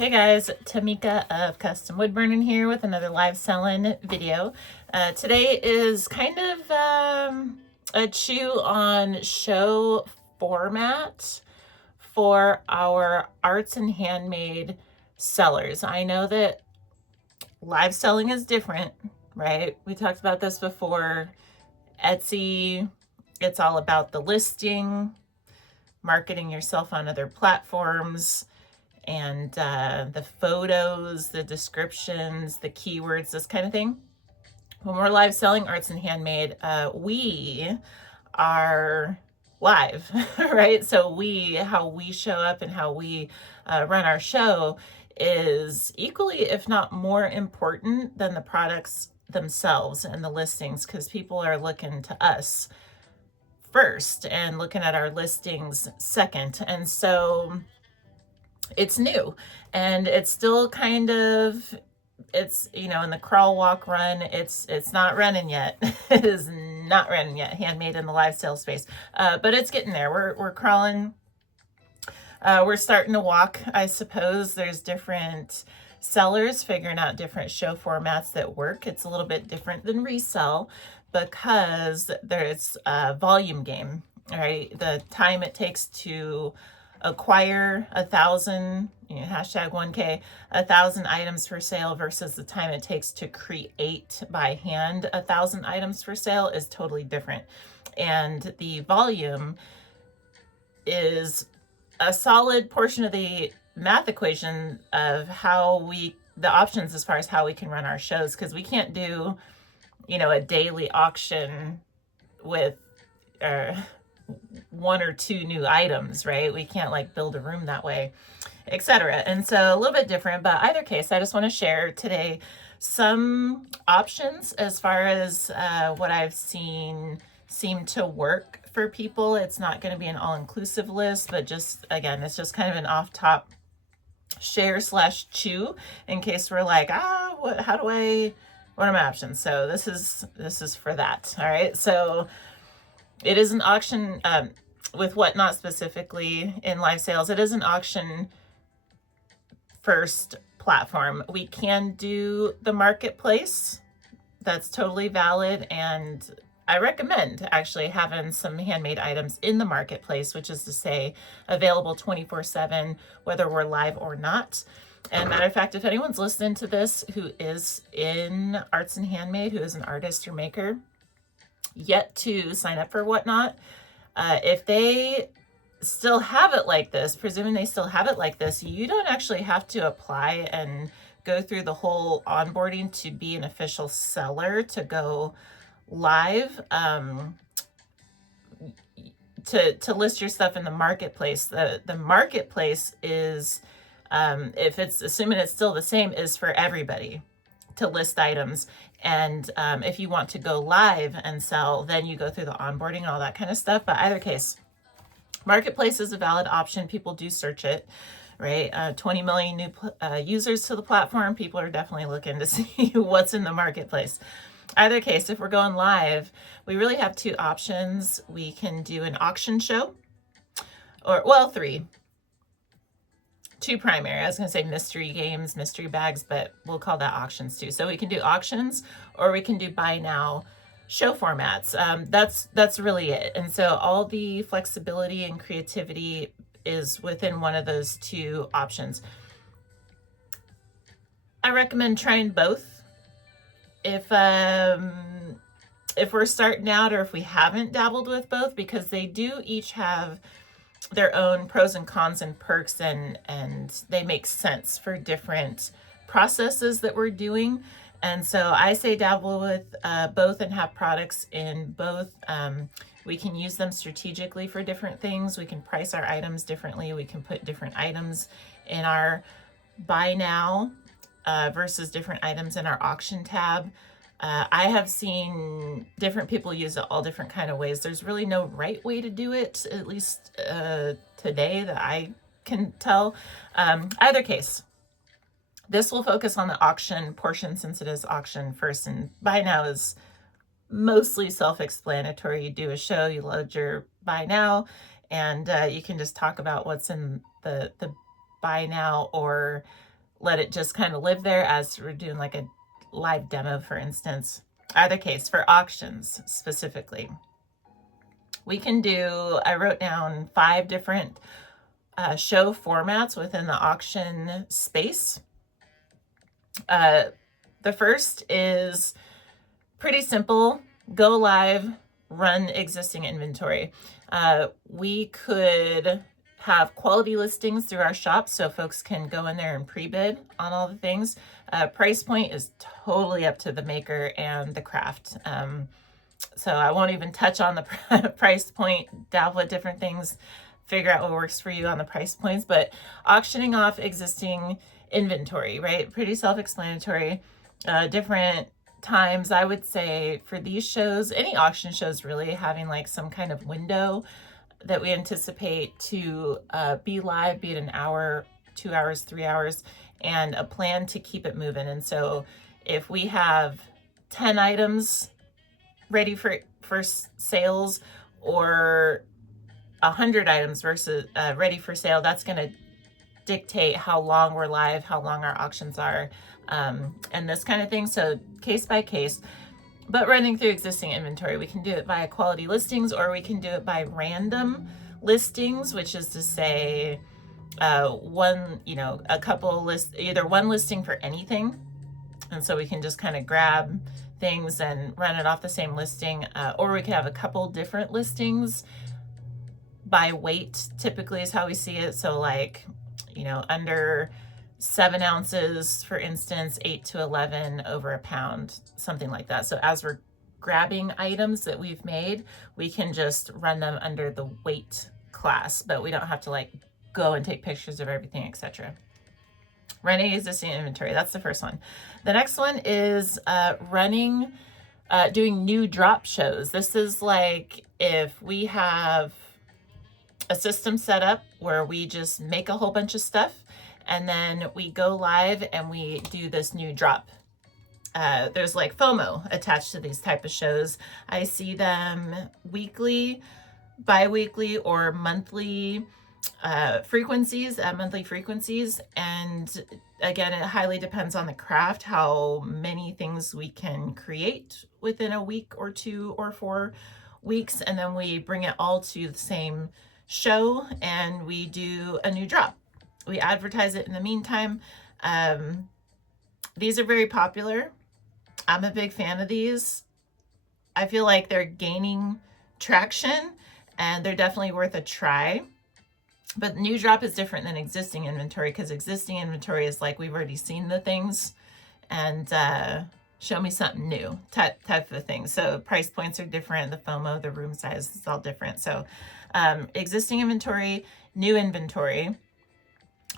Hey guys, Tamika of Custom Woodburning here with another live selling video. Today is kind of a chew on show format for our arts and handmade sellers. I know that live selling is different, right? We talked about this before. Etsy, it's all about the listing, marketing yourself on other platforms, and the photos, the descriptions, the keywords, this kind of thing. When we're live selling arts and handmade, we are live, right? So how we show up and how we run our show is equally, if not more important than the products themselves and the listings, because people are looking to us first and looking at our listings second. And so it's new and it's still kind of, it's, you know, in the crawl, walk, run, it's not running yet. It is not running yet, handmade in the live sales space, but it's getting there. We're crawling. We're starting to walk, I suppose. There's different sellers figuring out different show formats that work. It's a little bit different than resell because there's a volume game, right? The time it takes to acquire 1,000, hashtag 1K, 1,000 items for sale versus the time it takes to create by hand 1,000 items for sale is totally different. And the volume is a solid portion of the math equation of the options as far as how we can run our shows, because we can't do, a daily auction with one or two new items, right? We can't like build a room that way, etc. And so a little bit different, but either case, I just want to share today some options as far as what I've seen seem to work for people. It's not going to be an all-inclusive list, but just, again, it's just kind of an off-top share/chew in case we're like, what are my options? So this is for that. All right. So it is an auction with Whatnot specifically in live sales. It is an auction first platform. We can do the marketplace. That's totally valid. And I recommend actually having some handmade items in the marketplace, which is to say available 24/7, whether we're live or not. And matter of fact, if anyone's listening to this who is in arts and handmade, who is an artist or maker, yet to sign up for Whatnot, if they still have it like this, presuming they still have it like this, you don't actually have to apply and go through the whole onboarding to be an official seller to go live, to list your stuff in the marketplace. The marketplace is, if it's, assuming it's still the same, is for everybody to list items. And if you want to go live and sell, then you go through the onboarding and all that kind of stuff. But either case, marketplace is a valid option. People do search it, right? 20 million new users to the platform. People are definitely looking to see what's in the marketplace. Either case, if we're going live, we really have two options. We can do an auction show, or, well, three. Two primary. I was going to say mystery games, mystery bags, but we'll call that auctions too. So we can do auctions, or we can do buy now show formats. That's really it. And so all the flexibility and creativity is within one of those two options. I recommend trying both. If we're starting out, or if we haven't dabbled with both, because they do each have their own pros and cons and perks, and they make sense for different processes that we're doing. And so I say dabble with both and have products in both. We can use them strategically for different things. We can price our items differently. We can put different items in our buy now versus different items in our auction tab. I have seen different people use it all different kind of ways. There's really no right way to do it, at least today that I can tell. Either case, this will focus on the auction portion since it is auction first, and buy now is mostly self-explanatory. You do a show, you load your buy now, and you can just talk about what's in the buy now, or let it just kind of live there as we're doing like a live demo, for instance. Either case, for auctions specifically, we can do, I wrote down 5 different show formats within the auction space. The first is pretty simple: go live, run existing inventory. We could have quality listings through our shop so folks can go in there and pre-bid on all the things. Price point is totally up to the maker and the craft. So I won't even touch on the price point, dabble with different things, figure out what works for you on the price points, but auctioning off existing inventory, right? Pretty self-explanatory. Different times, I would say, for these shows, any auction shows really, having like some kind of window that we anticipate to be live, be it an hour, 2 hours, 3 hours, and a plan to keep it moving. And so if we have 10 items ready for sales, or 100 items versus ready for sale, that's going to dictate how long we're live, how long our auctions are, and this kind of thing. So case by case, but running through existing inventory, we can do it via quality listings, or we can do it by random listings, which is to say one, a couple lists, either one listing for anything. And so we can just kind of grab things and run it off the same listing, or we could have a couple different listings by weight, typically is how we see it. So like, under 7 ounces, for instance, 8 to 11 over a pound, something like that. So as we're grabbing items that we've made, we can just run them under the weight class, but we don't have to like go and take pictures of everything, etc. Running existing inventory, that's the first one. The next one is doing new drop shows. This is like if we have a system set up where we just make a whole bunch of stuff and then we go live and we do this new drop. There's like FOMO attached to these type of shows. I see them weekly, bi-weekly, or monthly frequencies, at monthly frequencies. And again, it highly depends on the craft, how many things we can create within a week or 2 or 4 weeks. And then we bring it all to the same show and we do a new drop. We advertise it in the meantime. These are very popular. I'm a big fan of these. I feel like they're gaining traction and they're definitely worth a try. But new drop is different than existing inventory, because existing inventory is like we've already seen the things and show me something new type of thing. So price points are different. The FOMO, the room size is all different. So existing inventory, new inventory,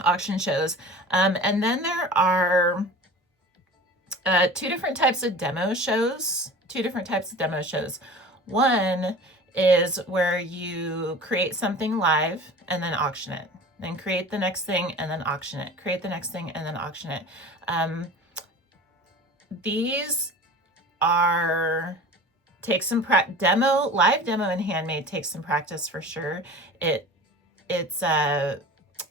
auction shows. And then there are 2 different types of demo shows. One is where you create something live and then auction it, then create the next thing and then auction it, create the next thing and then auction it. These are take some live demo and handmade takes some practice for sure. It's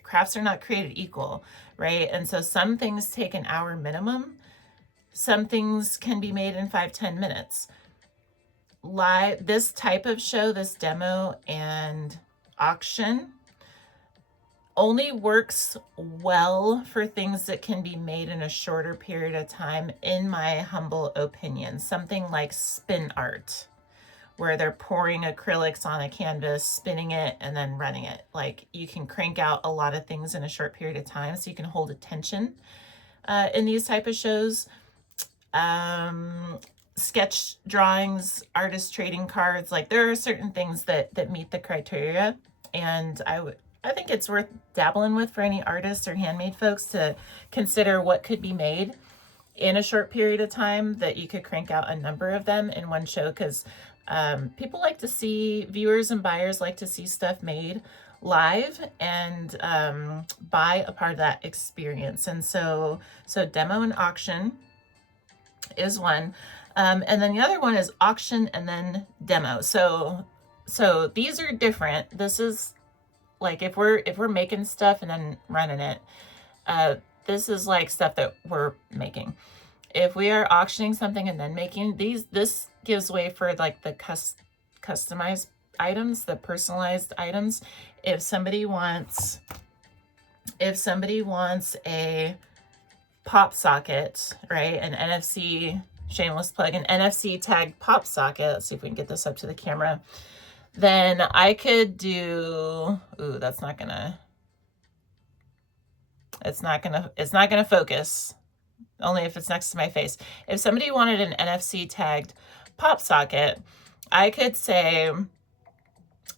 crafts are not created equal, right? And so some things take an hour minimum. Some things can be made in 5-10 minutes. This type of show, this demo and auction, only works well for things that can be made in a shorter period of time, in my humble opinion. Something like spin art, where they're pouring acrylics on a canvas, spinning it, and then running it. Like, you can crank out a lot of things in a short period of time, so you can hold attention in these type of shows. Sketch drawings, artist trading cards, like there are certain things that meet the criteria, and I think it's worth dabbling with for any artists or handmade folks to consider what could be made in a short period of time, that you could crank out a number of them in one show, because people like to see, viewers and buyers like to see stuff made live and buy a part of that experience. And so demo and auction is one. And then the other one is auction and then demo. So these are different. This is like if we're making stuff and then running it. this is like stuff that we're making. If we are auctioning something and then making these, this gives way for like the customized items, the personalized items. If somebody wants a pop socket, right? An NFC, shameless plug, an NFC tagged pop socket. Let's see if we can get this up to the camera. Then I could do, ooh, it's not gonna focus. Only if it's next to my face. If somebody wanted an NFC tagged pop socket, I could say,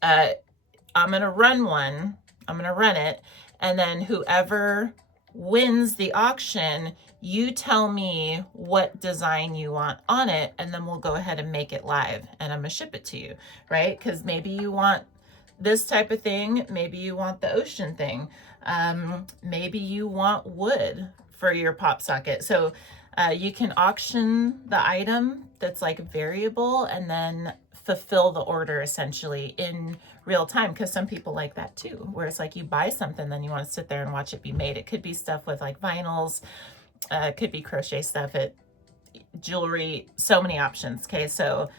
I'm going to run one. I'm going to run it. And then whoever wins the auction, you tell me what design you want on it. And then we'll go ahead and make it live. And I'm going to ship it to you, right? Because maybe you want this type of thing. Maybe you want the ocean thing. Maybe you want wood for your pop socket. So you can auction the item that's like variable and then fulfill the order essentially in real time, because some people like that too, where it's like you buy something, then you want to sit there and watch it be made. It could be stuff with like vinyls, it could be crochet stuff, jewelry, so many options. Okay, so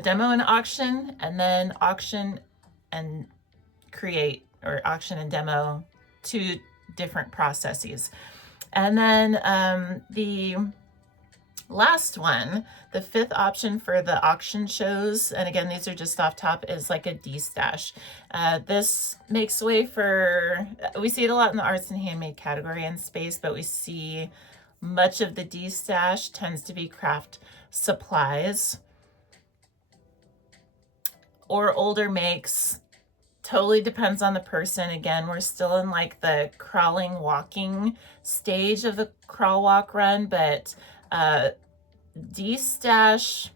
demo and auction, and then auction and create, or auction and demo, two different processes. And then the last one, the fifth option for the auction shows, and again, these are just off top, is like a D-stash. This makes way for, we see it a lot in the arts and handmade category and space, but we see much of the D-stash tends to be craft supplies or older makes. Totally depends on the person. Again, we're still in like the crawling, walking stage of the crawl, walk, run, but D-stash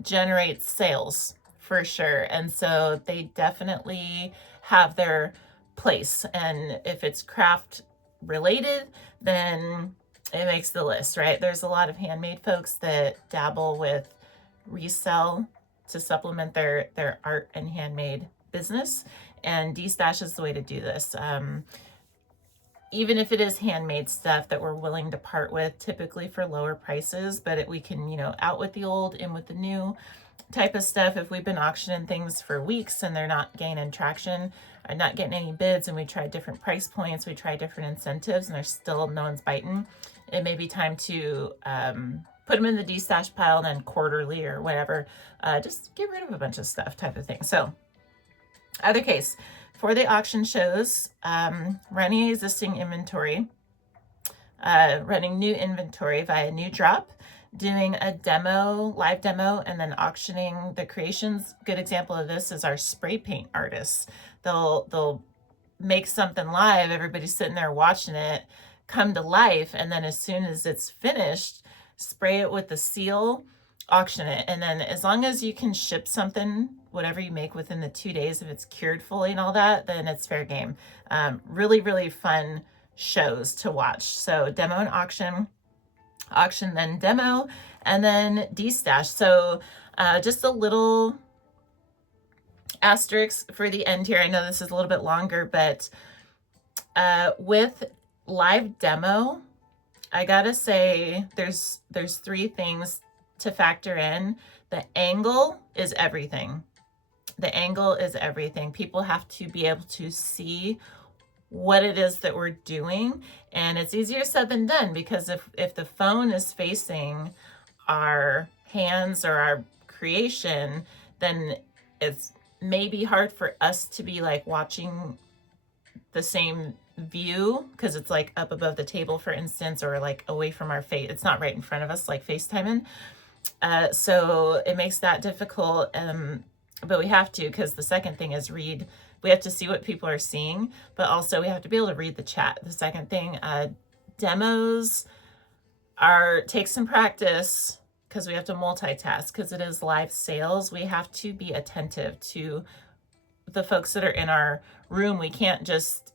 generates sales for sure. And so they definitely have their place. And if it's craft related, then it makes the list, right? There's a lot of handmade folks that dabble with resell to supplement their art and handmade business, and D-stash is the way to do this. Even if it is handmade stuff that we're willing to part with, typically for lower prices, but we can, out with the old, in with the new type of stuff. If we've been auctioning things for weeks and they're not gaining traction, or not getting any bids, and we try different price points, we try different incentives, and there's still no one's biting, it may be time to put them in the D-stash pile, and then quarterly or whatever, just get rid of a bunch of stuff type of thing. So other case, for the auction shows, running existing inventory, running new inventory via new drop, doing a demo, live demo, and then auctioning the creations. Good example of this is our spray paint artists. They'll make something live, everybody's sitting there watching it come to life, and then as soon as it's finished, spray it with the seal, auction it. And then as long as you can ship something, whatever you make, within the 2 days, if it's cured fully and all that, then it's fair game. Really, really fun shows to watch. So demo and auction, then demo, and then D-stash. So just a little asterisk for the end here. I know this is a little bit longer, but with live demo, I gotta say there's three things to factor in. The angle is everything. The angle is everything. People have to be able to see what it is that we're doing, and it's easier said than done, because if the phone is facing our hands or our creation, then it's maybe hard for us to be like watching the same view, because it's like up above the table, for instance, or like away from our face. It's not right in front of us like FaceTiming. So it makes that difficult, but we have to, because the second thing is read. We have to see what people are seeing, but also we have to be able to read the chat. The second thing, demos take some practice, because we have to multitask, because it is live sales. We have to be attentive to the folks that are in our room. We can't just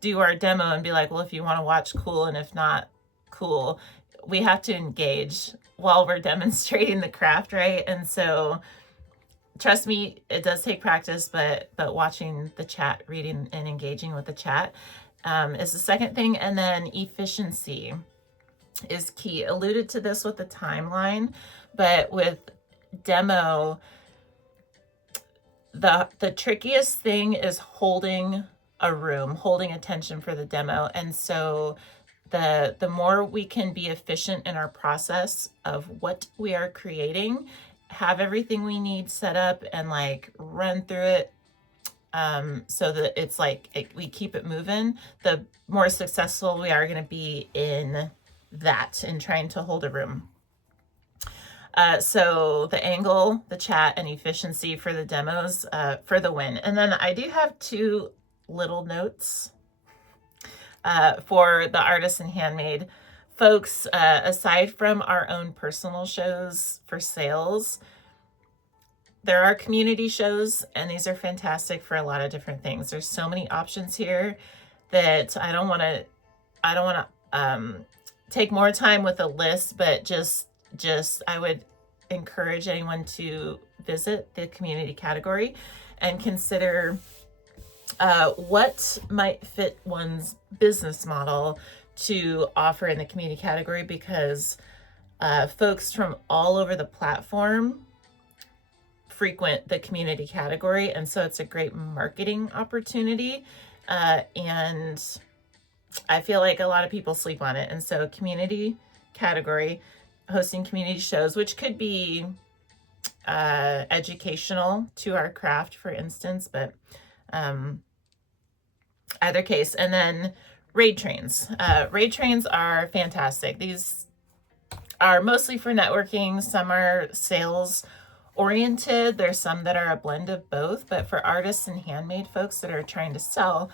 do our demo and be like, well, if you want to watch, cool, and if not, cool. We have to engage while we're demonstrating the craft, right? And so trust me, it does take practice, but watching the chat, reading and engaging with the chat. is the second thing. And then efficiency is key. Alluded to this with the timeline, but with demo, the trickiest thing is holding a room, holding attention for the demo. And so the more we can be efficient in our process of what we are creating, have everything we need set up and like run through it, so that it's like we keep it moving, the more successful we are going to be in that, in trying to hold a room. So the angle, the chat, and efficiency for the demos, for the win. And then I do have two little notes for the Artists and Handmade folks. Aside from our own personal shows for sales, there are community shows, and these are fantastic for a lot of different things. There's so many options here that I don't want to take more time with a list, but just I would encourage anyone to visit the community category and consider what might fit one's business model to offer in the community category, because folks from all over the platform frequent the community category, and so it's a great marketing opportunity, and I feel like a lot of people sleep on it. And so community category, hosting community shows, which could be educational to our craft, for instance, but either case. And then raid trains. Raid trains are fantastic. These are mostly for networking. Some are sales oriented. There's some that are a blend of both, but for artists and handmade folks that are trying to sell,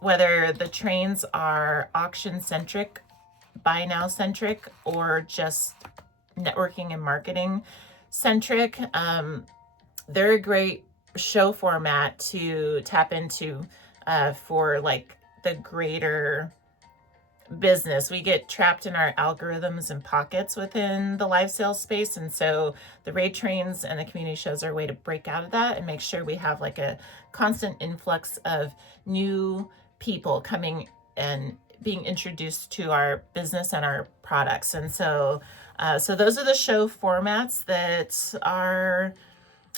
whether the trains are auction centric, buy now centric, or just networking and marketing centric, they're a great show format to tap into for like the greater business. We get trapped in our algorithms and pockets within the live sales space, and so the raid trains and the community shows are a way to break out of that and make sure we have like a constant influx of new people coming and being introduced to our business and our products. And so so those are the show formats that are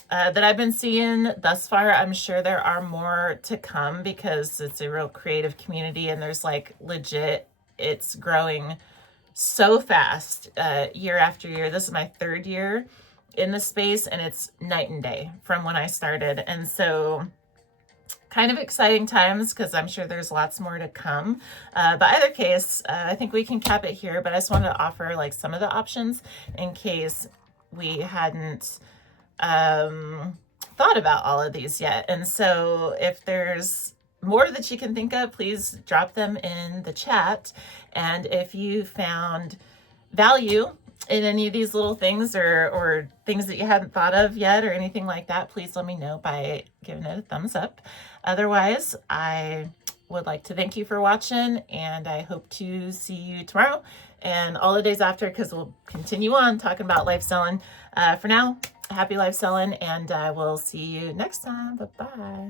that I've been seeing thus far. I'm sure there are more to come because it's a real creative community, and there's like legit, it's growing so fast year after year. This is my third year in the space, and it's night and day from when I started. And so kind of exciting times, because I'm sure there's lots more to come. But either case, I think we can cap it here, but I just wanted to offer like some of the options in case we hadn't thought about all of these yet. And so if there's more that you can think of, please drop them in the chat. And if you found value in any of these little things, or things that you hadn't thought of yet or anything like that, please let me know by giving it a thumbs up. Otherwise, I would like to thank you for watching, and I hope to see you tomorrow and all the days after, because we'll continue on talking about live selling. For now, happy live selling, and I will see you next time. Bye-bye.